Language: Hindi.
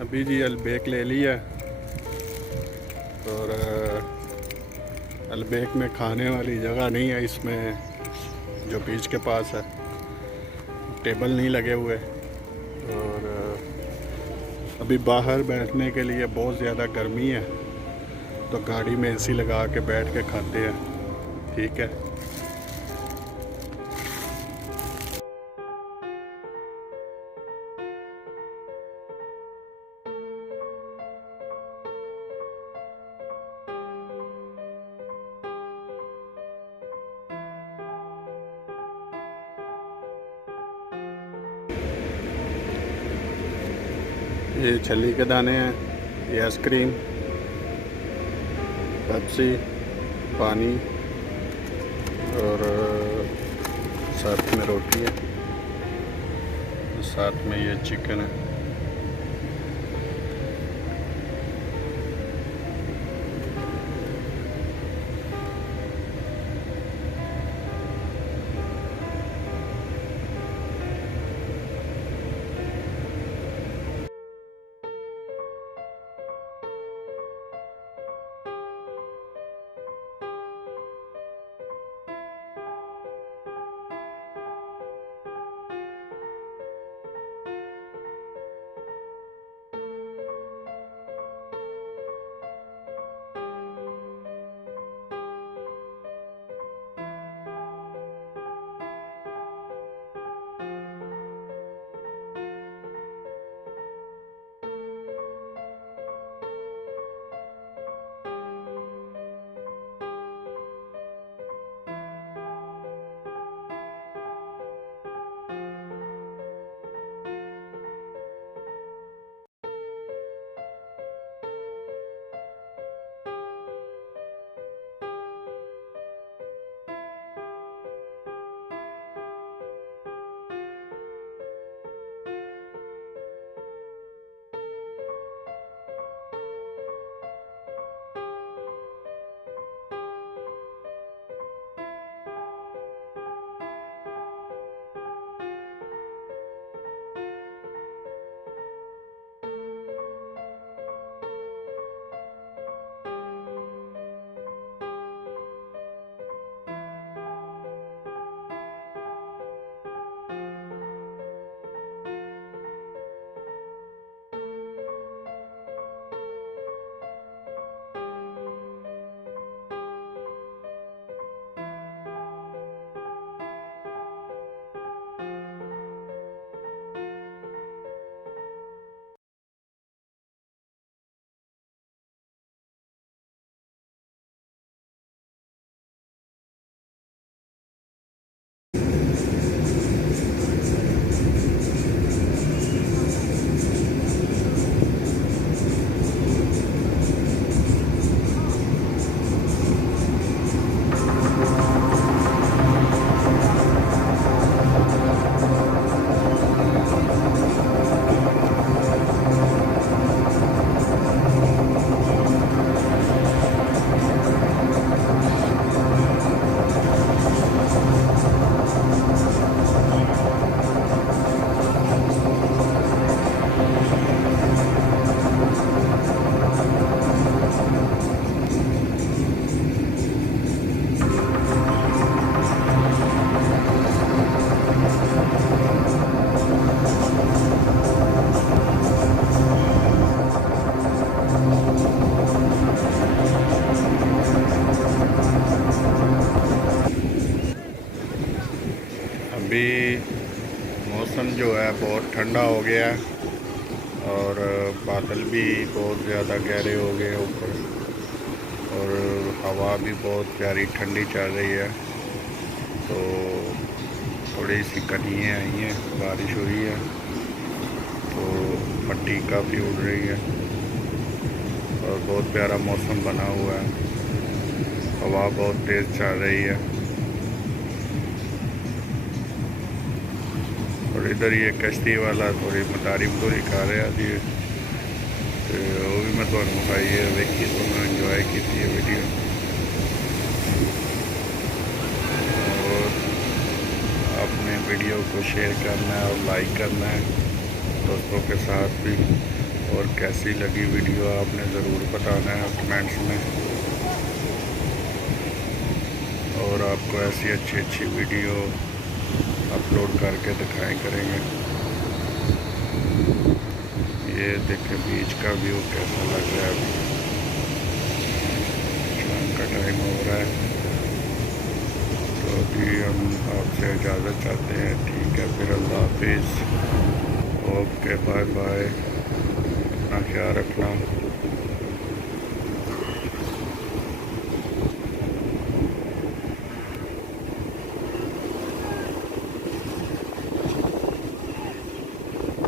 अभी जी अलबेक ले लिया और अलबेक में खाने वाली जगह नहीं है। इसमें जो बीच के पास है टेबल नहीं लगे हुए और अभी बाहर बैठने के लिए बहुत ज़्यादा गर्मी है तो गाड़ी में एसी लगा के बैठ के खाते हैं। ठीक है। ये छली के दाने हैं, ये आइसक्रीम, पेप्सी, पानी और साथ में रोटी है, साथ में ये चिकन है। अभी मौसम जो है बहुत ठंडा हो गया है और बादल भी बहुत ज़्यादा गहरे हो गए ऊपर और हवा भी बहुत प्यारी ठंडी चल रही है। तो थोड़ी सी कनियाँ आई हैं, बारिश हुई है तो मट्टी काफ़ी उड़ रही है और बहुत प्यारा मौसम बना हुआ है। हवा बहुत तेज़ चल रही है और इधर ये कश्ती वाला थोड़ी तारीफ पूरी कर रहा जी, तो वो भी मैं तुम्हें दिखाई है, वेखी तो मैं इंजॉय की थी वीडियो। और अपने वीडियो को शेयर करना है और लाइक करना है दोस्तों के साथ भी, और कैसी लगी वीडियो आपने ज़रूर बताना है कमेंट्स में, और आपको ऐसी अच्छी अच्छी वीडियो अपलोड करके दिखाएं करेंगे। ये देखें बीच का व्यू कैसा लग रहा है। अभी शाम का टाइम हो रहा है, तो अभी हम आपसे इजाज़त चाहते हैं। ठीक है, फिर अल्लाह हाफिज़। ओके, बाय बाय, अपना ख्याल रखना।